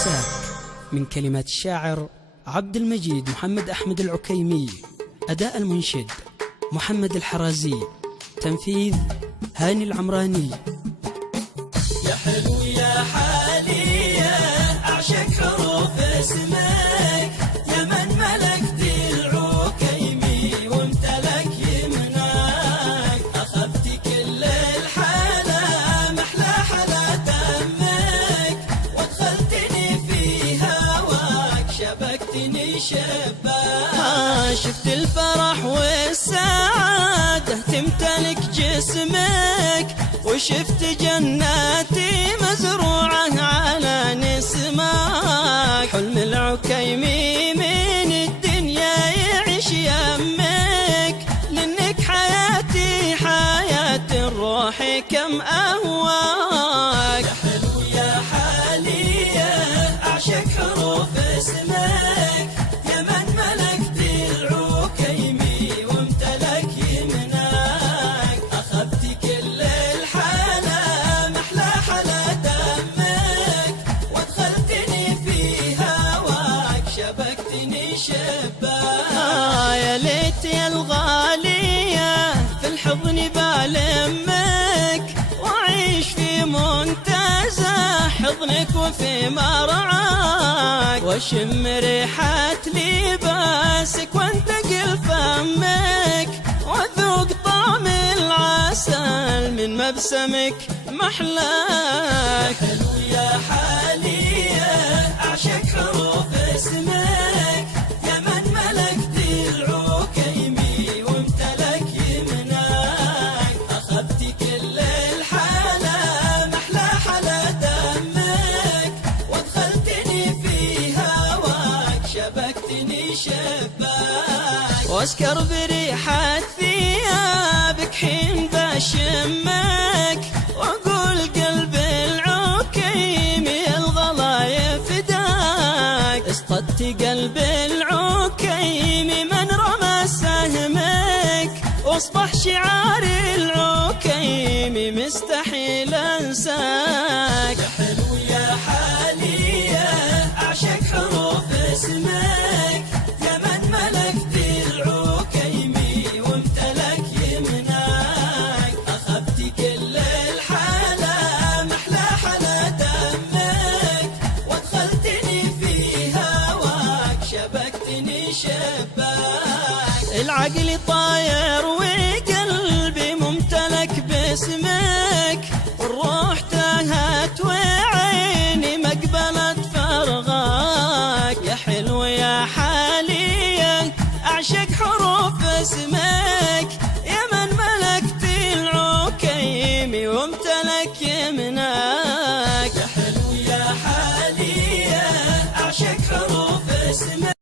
أنساك من كلمات الشاعر عبد المجيد محمد أحمد العكيمي، أداء المنشد محمد الحرازي، تنفيذ هاني العمراني. يا حلو يا حالية أعشق حروف اسمك، يا من ملكت العكيمي وامتلك يمناك، أخذت كل الحلا محلى حلا دمك، وادخلتني في هواك شبكتني شباك، شفت الفرح والسعادة تمتلك جسمك، وشفت جناتي مزروعة على نسمك، حلم العكيمي من الدنيا يعيش يمك، لأنك حياتي حياة الروح كم أهواك. يا حلو يا حالية أعشق حروف اسمك، يا من ملكت العكيمي وامتلك يمناك، أخذت كل الحلا محلى حلا دمك، وادخلتني في هواك شبكتني شباك. يا ليت يا الغالية في الحضن بالمك، وأعيش في منتزه حضنك وفي مرعاك، واشم ريحة لباسك وانتقل فمك، واذوق طعم العسل من مبسمك محلاك. يا حلو يا حالية أعشق حروف اسمك، يا من ملكت العكيمي وامتلك يمناك، أخذت كل الحلا محلى حلا دمك، وادخلتني في هواك شبكتني شباك، واسكر بريحة ثيابك حين بشمك، واقول قلب العكيمي الغلا يفداك، اصطدت قلب العكيمي من رمى سهمك، واصبح شعار العكيمي مستحيل انساك. يا حلو يا حالية أعشق حروف اسمك، يا من ملكت العكيمي وامتلك يمناك، أخذت كل الحلا محلى حلا دمك، وادخلتني في هواك شبكتني شباك. العقل طاير وقلبي ممتلك باسمك، والروح تاهت وعيني ما قبلت فرغاك. يا حلو يا حالية أعشق حروف اسمك، يا من ملكت العكيمي وامتلك يمناك. يا حلو يا حالية أعشق حروف اسمك.